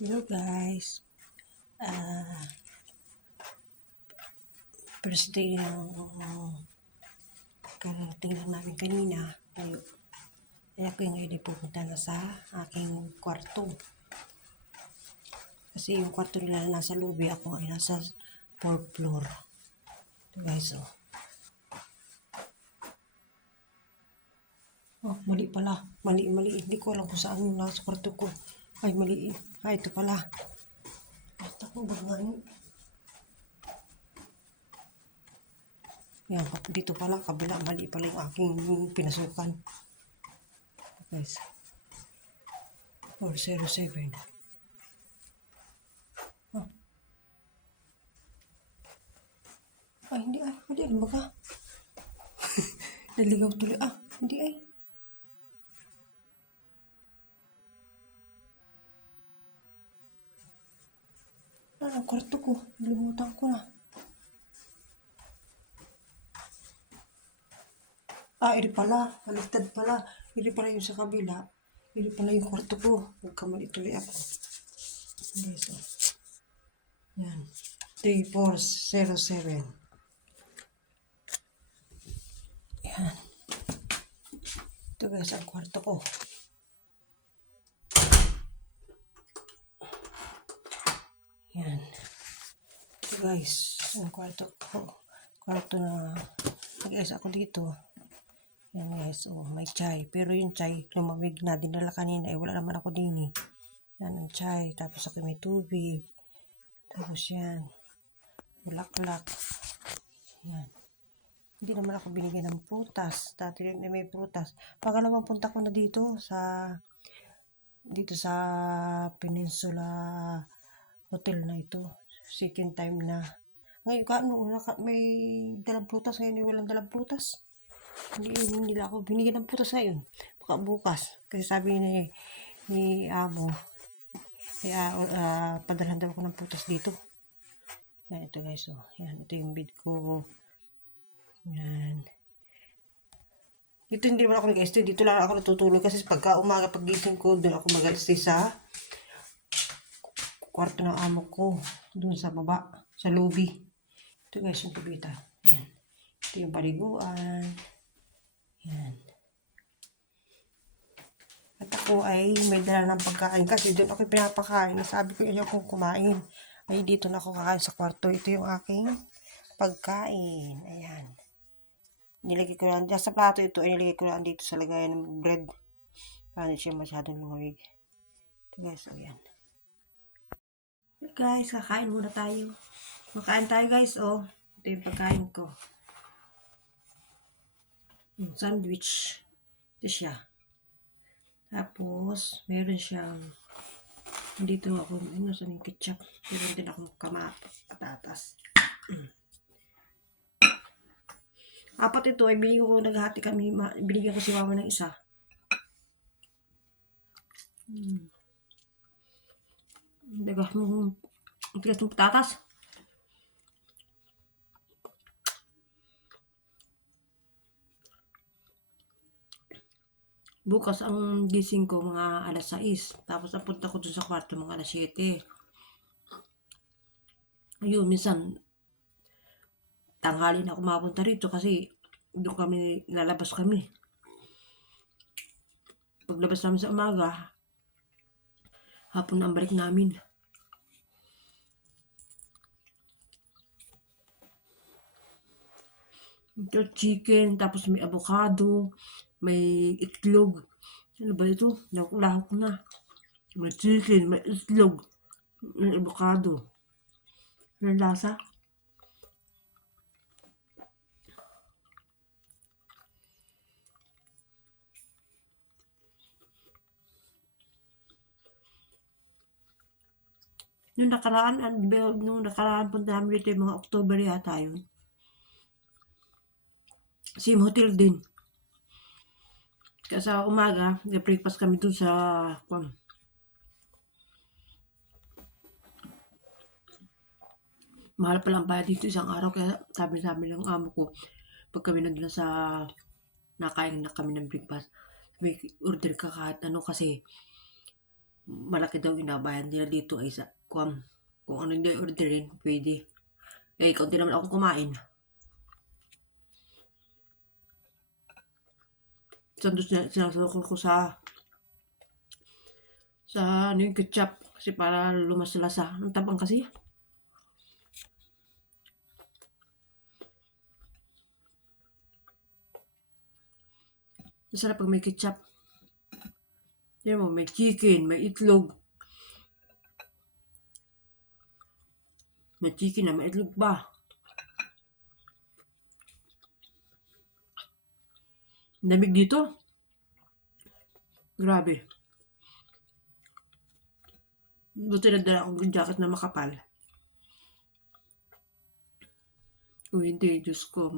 Hello guys, first day ng karating lang namin kanina. Kaya ako yung ngayon pupunta na sa aking kwarto. Kasi yung kwarto nila nasa lobby, ako ay nasa 4th floor. Ito guys, oh. Oh, mali pala. Mali. Hindi ko alam kung saan yung nasa kwarto ko. Ay, mali. Ay, ito pala. Basta ko ba nga yun? Yan, dito pala, kabila. Mali pala yung aking pinasukan. Guys. 407. Oh. Ay, hindi ay. Hindi, ano ba ka? Naligaw tuloy. Hindi ay. Ang kwarto ko. Nalimutan ko na. Iri pala. Baliktad pala. Iri pala yung sa kabila. Iri pala yung kwarto ko. Nagkamali tuloy ako. Okay, so. Yan. 3407. Yan. Ito guys, ang kwarto ko. Yan. Ito guys, ang kwarto ko. Kwarto na nag-ayos ako dito. Yan guys, oh, may chai. Pero yung chai, lumamig na. Dinala kanina. Wala naman ako din eh. Yan ang chai. Tapos ako may tubig. Tapos yan. Bulaklak. Yan. Hindi naman ako binigyan ng prutas. Dati rin may prutas. Pangalawang punta ko na dito sa Peninsula Hotel na ito. Second time na. Ngayon, may dalang prutas. Ngayon, walang dalang prutas. Hindi nila ako binigyan ng prutas ngayon. Baka bukas. Kasi sabi ni Amo, padalhan daw ako ng prutas dito. Yan, ito guys. Oh. Yan, ito yung bed ko. Yan. Dito hindi naman ako nag-stay. Dito lang ako natutulog kasi pagka umaga pagising ko, doon ako mag-stay sa kwarto ng amo ko. Doon sa baba, sa lobby. Ito guys, yung kubita. Yan. Ito yung paliguan. Yan. At ako ay may dala ng pagkain kasi doon ako pinapakain. Sabi ko ayaw kong kumain. Ay dito na ako kakain sa kwarto. Ito yung aking pagkain. Ayan. Nilagay ko lang, sa plato ito ay nilagay ko lang dito sa lagayan ng bread. Para hindi siya masyadong lumawig. Ito guys, o yan. Guys, kakain muna tayo. Makain tayo guys, oh. Ito yung pagkain ko. Yung sandwich. Ito siya. Tapos, meron siyang dito ako, sa yung ketchup. Meron din akong patatas. Apat ito ay binigyan ko si mama ng isa. Dagas mo, tigas ng patatas. Bukas ang gising ko mga alas 6. Tapos napunta ko dun sa kwarto mga alas 7. Ayun, minsan tanghali na ako mapunta rito kasi doon kami, lalabas kami. Paglabas namin sa umaga, hapon na ang balik namin. Ito chicken, tapos may avocado, may itlog. Ano ba ito? Lahok na. May chicken, may itlog, may avocado. May lasa. Nung nakaraan punta namin dito yung mga October yata yun. Same hotel din. Kaya sa umaga, nag-breakfast kami dun sa mahal pa lang bayad dito isang araw. Kaya sabi ng amo ko, pag kami nandun sa nakain na kami ng breakfast, may order ka kahit ano kasi malaki daw inabayan nila dito ay sa kung ano hindi orderin, pwede. Eh, kaunti naman ako kumain. Sandwich na sinasukol ko sa ano yung ketchup kasi para lumasalasa. Ang tabang kasi. Masarap pag may ketchup. Tignan mo, may chicken, may itlog. May chicken na, may itlog ba? Lamig dito. Grabe. Buti nagdala akong jacket na makapal. Kung hindi, Diyos ko,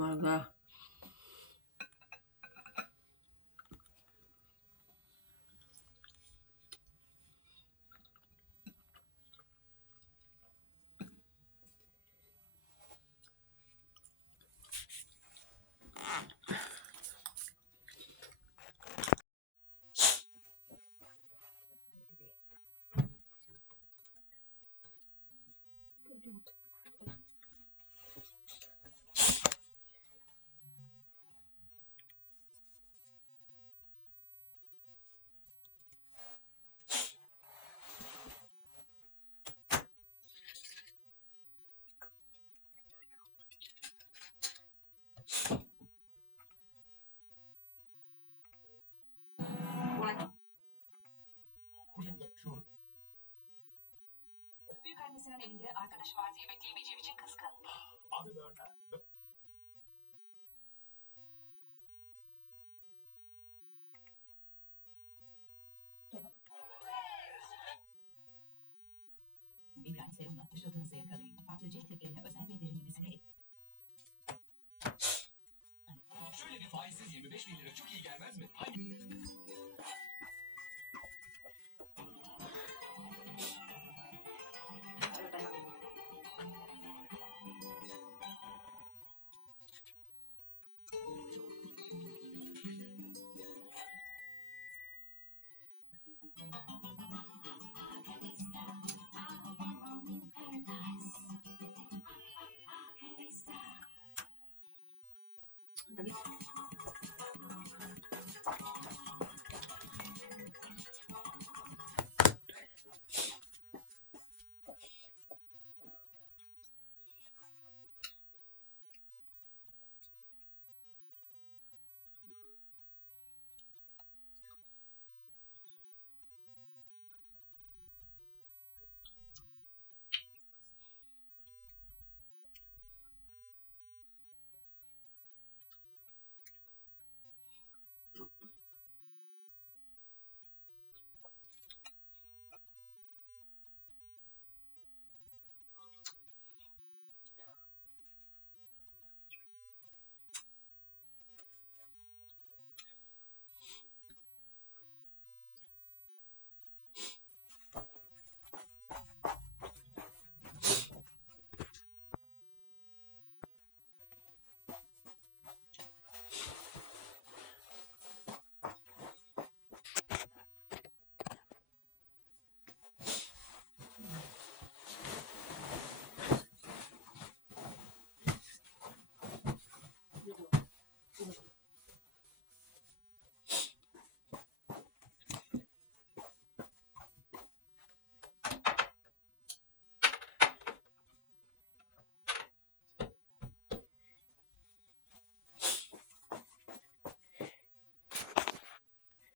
Büyükannesinin elinde arkadaşı var diye bekleyemeyeceğim için kızgın. Adı Werner. İbrahim Selim'le dışladığınızı yakalayın. Farklı cilt tiplerine özel ve derinlemesine şöyle bir faizsiz 25.000 lira çok iyi gelmez mi? Tabi.